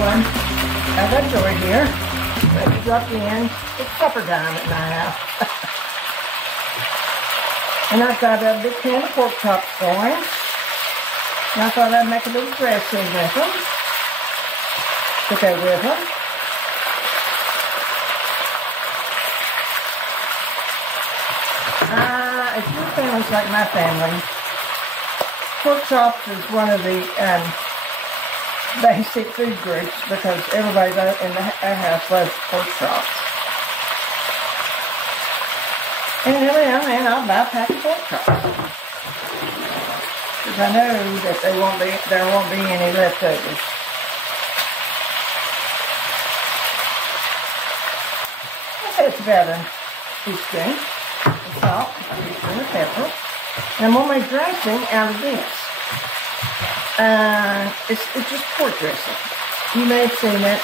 one Gagajoy here. Ready to drop in. It's supper time at my house. And I've got a big can of pork chops going. And I thought I'd make a little dressing with them to go with them. If your family's like my family, pork chops is one of the basic food groups because everybody in our house loves pork chops. And every now and then I'll buy a pack of pork chops because I know that there won't be any leftovers. I say it's about a teaspoon of salt, a teaspoon of pepper, and I'm going to make dressing out of this. It's just pork dressing. You may have seen it.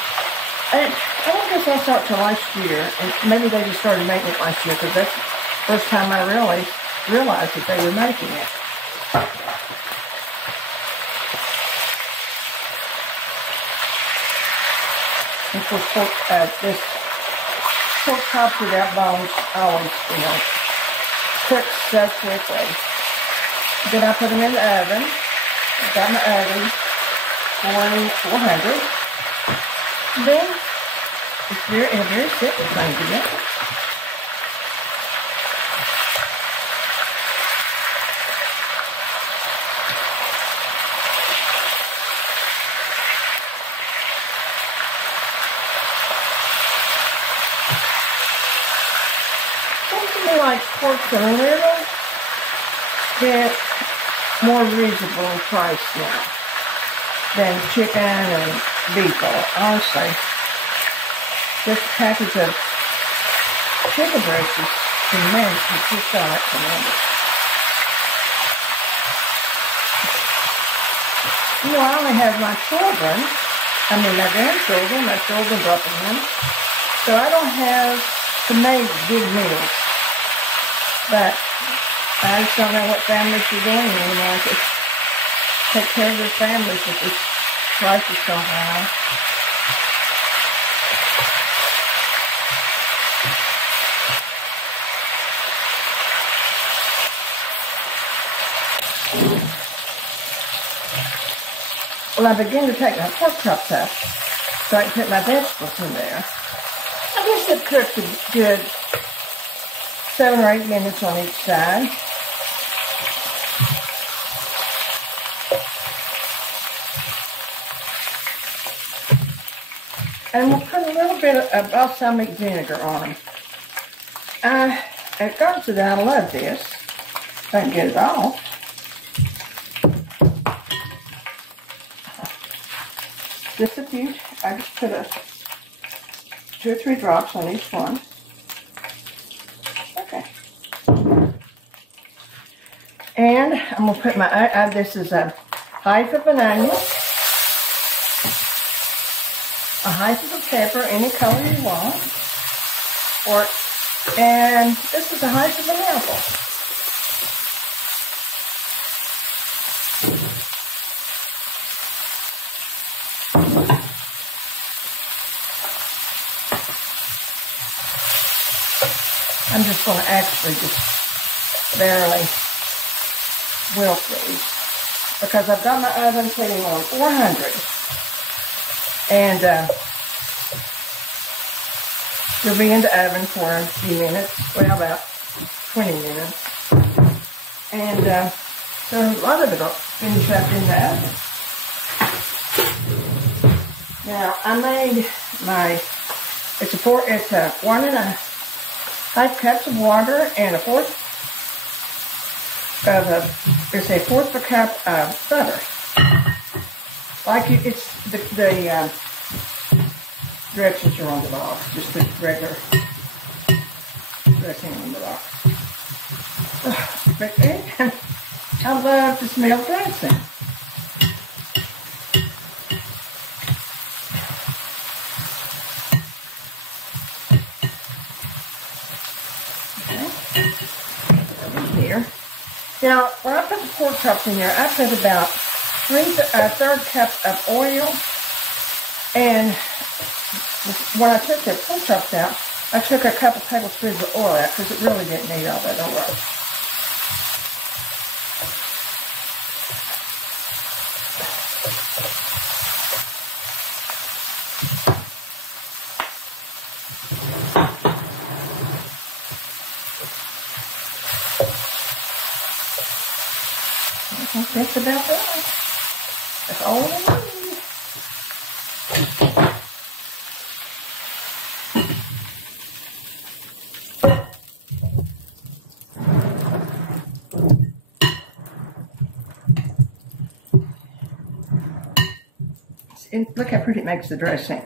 I don't guess I saw it till last year, and maybe they just started making it last year because that's the first time I really realized that they were making it. And of course, this pork chops without bones always, cooks so quickly. Then I put them in the oven. I've got my oven 400. Then it's a very simple thing to make. Something like pork's a little bit more reasonable in price now than chicken and beef are, honestly. This package of chicken breasts is tremendous. It's just tremendous. I only have my children, my grandchildren, my children dropping in, so I don't have to make big meals. But I just don't know what families are doing anymore. Just take care of their families with this prices so high. Well, I begin to take my pork chops out so I can put my vegetables in there. I guess it cooked a good 7 or 8 minutes on each side. And we'll put a little bit of balsamic vinegar on them. It goes to that. I love this. If I can get it off. Just a few. I just put 2 or 3 drops on each one. Okay. And I'm going to put my, this is a half of an onion, a half of a pepper, any color you want, and this is a half of an apple. I'm just going to actually just barely wilt these because I've got my oven setting on 400. And you'll be in the oven for a few minutes, well, about 20 minutes. And so a lot of it will finish up in the oven. Now, I made it's a 1.5 cups of water and a fourth of a cup of butter. Like it's the directions are on the box. Just put regular dressing on the box. But I love to smell dressing. Okay. Here. Now, when I put the pork chops in here, I put about 3/3 cup of oil And when I took the pork chops out, I took a couple tablespoons of oil out because it really didn't need all that oil. I think that's about right. That's all we need. And look how pretty it makes the dressing.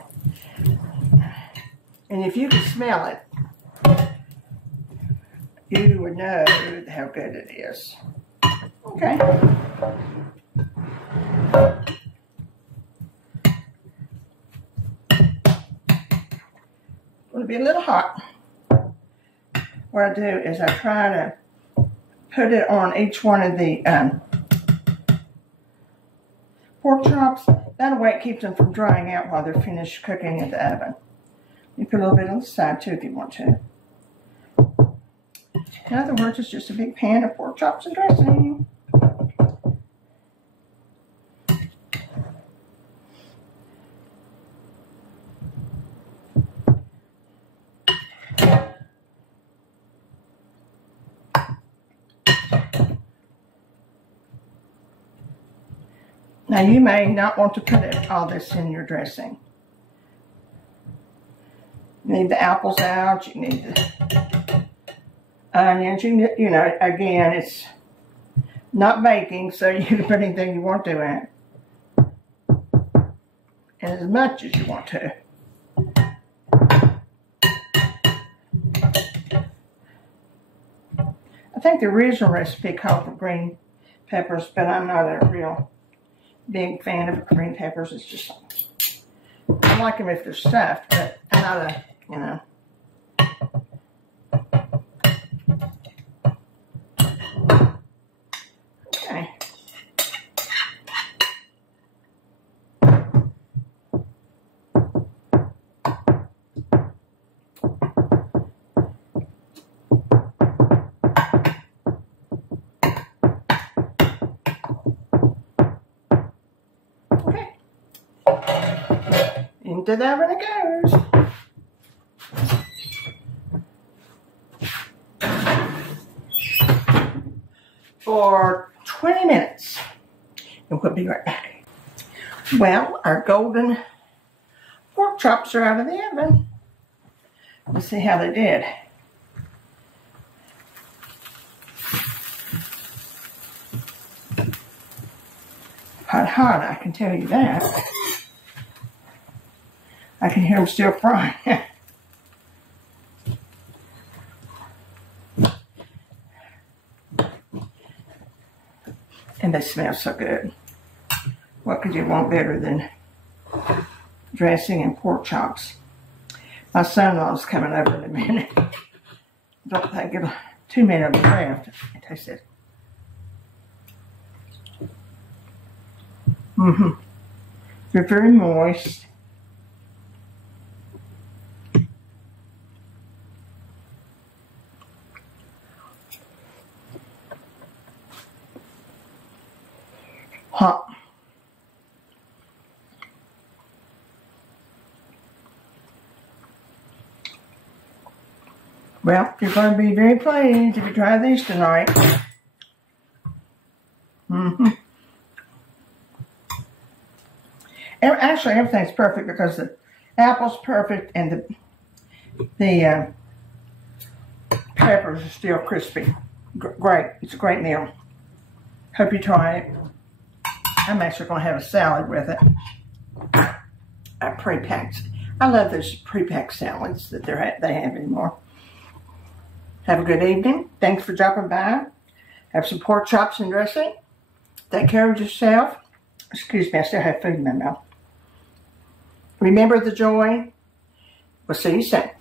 And if you could smell it, you would know how good it is. Okay. It's going to be a little hot. What I do is I try to put it on each one of the pork chops. That way it keeps them from drying out while they're finished cooking in the oven. You put a little bit on the side too if you want to. In other words, it's just a big pan of pork chops and dressing. Now you may not want to put all this in your dressing. You need the apples out, you need the onions, you know, again, it's not baking, so you can put anything you want to in it. And as much as you want to. I think the original recipe called for green peppers, but I'm not a real big fan of green peppers. It's just, I like them if they're stuffed, but I'm not a, you know. Okay. Into the oven it goes. For 20 minutes. And we'll be right back. Well, our golden pork chops are out of the oven. Let's see how they did. Hot, I can tell you that. I can hear them still frying. And they smell so good. What could you want better than dressing and pork chops? My son-in-law's coming over in a minute. Don't think give 2 minutes left. Taste it. They're very moist. Hot. Well, you're going to be very pleased if you try these tonight. And actually, everything's perfect because the apple's perfect and the peppers are still crispy. Great. It's a great meal. Hope you try it. I'm actually going to have a salad with it. Pre-packed. I love those pre-packed salads that they have anymore. Have a good evening. Thanks for dropping by. Have some pork chops and dressing. Take care of yourself. Excuse me, I still have food in my mouth. Remember the joy. We'll see you soon.